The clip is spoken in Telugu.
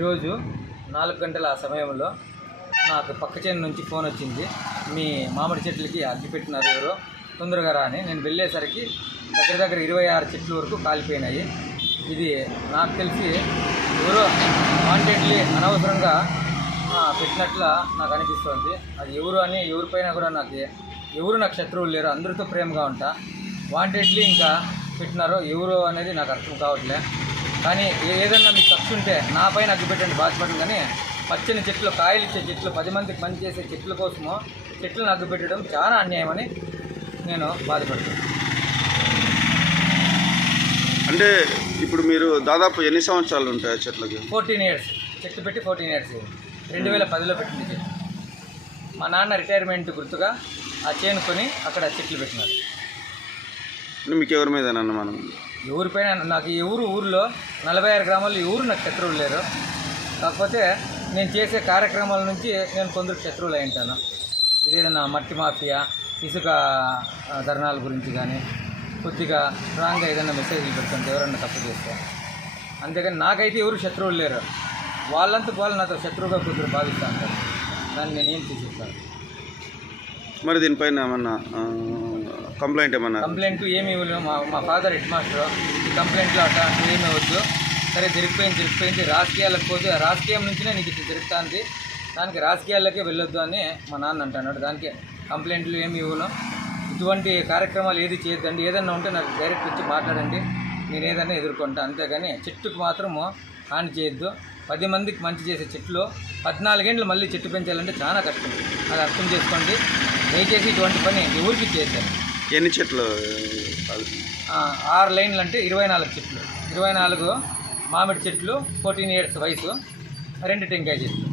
ఈరోజు 4 గంటల ఆ సమయంలో నాకు పక్క చేను నుంచి ఫోన్ వచ్చింది. మీ మామిడి చెట్లకి అగ్గి పెట్టినారు ఎవరో, తొందరగా రా అని. నేను వెళ్ళేసరికి దగ్గర 26 చెట్ల వరకు కాలిపోయినాయి. ఇది నాకు తెలిసి ఎవరో వాంటెడ్లీ అనవసరంగా పెట్టినట్ల నాకు అనిపిస్తుంది. అది ఎవరు అని ఎవరిపైన కూడా నాకు శత్రువులు లేరు, అందరితో ప్రేమగా ఉంటా. వాంటెడ్లీ ఇంకా పెట్టినారో ఎవరో అనేది నాకు అర్థం కావట్లే. కానీ ఏదన్నా మీకు ఖర్చు ఉంటే నా పైన అగ్గి పెట్టండి, బాధపడను. కానీ పచ్చని చెట్లు, కాయలు ఇచ్చే చెట్లు, 10 మందికి పని చేసే చెట్ల కోసము చెట్లను అగ్గి పెట్టడం చాలా అన్యాయమని నేను బాధపడుతున్నాను. అంటే ఇప్పుడు మీరు దాదాపు ఎన్ని సంవత్సరాలు ఉంటాయి చెట్లకి? 14 ఇయర్స్ చెట్టు పెట్టి 14 ఇయర్స్. 2010లో పెట్టింది చెట్టు. మా నాన్న రిటైర్మెంట్ గుర్తుగా ఆ చేను కొని అక్కడ చెట్లు పెట్టినారు. మీకు ఎవరి మీద అనుమానం? ఎవరిపైన నాకు ఊర్లో 46 గ్రామాల్లో ఎవరు నాకు శత్రువులు లేరు. కాకపోతే నేను చేసే కార్యక్రమాల నుంచి నేను కొందరికి శత్రువులు అయి ఉంటాను. ఇదేదన్నా మట్టి మాఫియా, ఇసుక ధర్నాల గురించి కానీ కొద్దిగా స్ట్రాంగ్గా ఏదైనా మెసేజ్లు పెడుతుంటే ఎవరన్నా తప్పు చేస్తే, అంతేగాని నాకైతే ఎవరు శత్రువులు లేరు. వాళ్ళంతా వాళ్ళు నాతో శత్రువుగా కొద్దిగా భావిస్తూ ఉంటారు. దాన్ని నేను ఏం తీసిస్తాను. మరి దీనిపైన ఏమన్నా కంప్లైంట్ కంప్లైంట్ ఏమి మా ఫాదర్ హెడ్ మాస్టర్ కంప్లైంట్లో అట్లా ఏమీ వద్దు, సరే జరిగిపోయింది రాజకీయాలకు పోతే రాజకీయం నుంచినే నీకు ఇది జరుగుతుంది, దానికి రాజకీయాలకే వెళ్ళొద్దు అని మా నాన్న అంటున్నాడు. దానికి కంప్లైంట్లు ఏమి ఇవ్వను. ఇటువంటి కార్యక్రమాలు ఏది చేయొద్దండి. ఏదన్నా ఉంటే నాకు డైరెక్ట్ వచ్చి మాట్లాడండి, నేను ఏదైనా ఎదుర్కొంటా. అంతేగాని చెట్టుకు మాత్రము హాని చేయొద్దు. 10 మందికి మంచి చేసే చెట్లు 14 ఏళ్ళు మళ్ళీ చెట్టు పెంచాలంటే చాలా కష్టం. అది అర్థం చేసుకోండి. దయచేసి ఇటువంటి పని ఎవరికి చేశారు. ఎన్ని చెట్లు? 6 లైన్లు అంటే 24 చెట్లు. 24 మామిడి చెట్లు, 14 ఇయర్స్ వయసు, 2 టెంకాయ చెట్లు.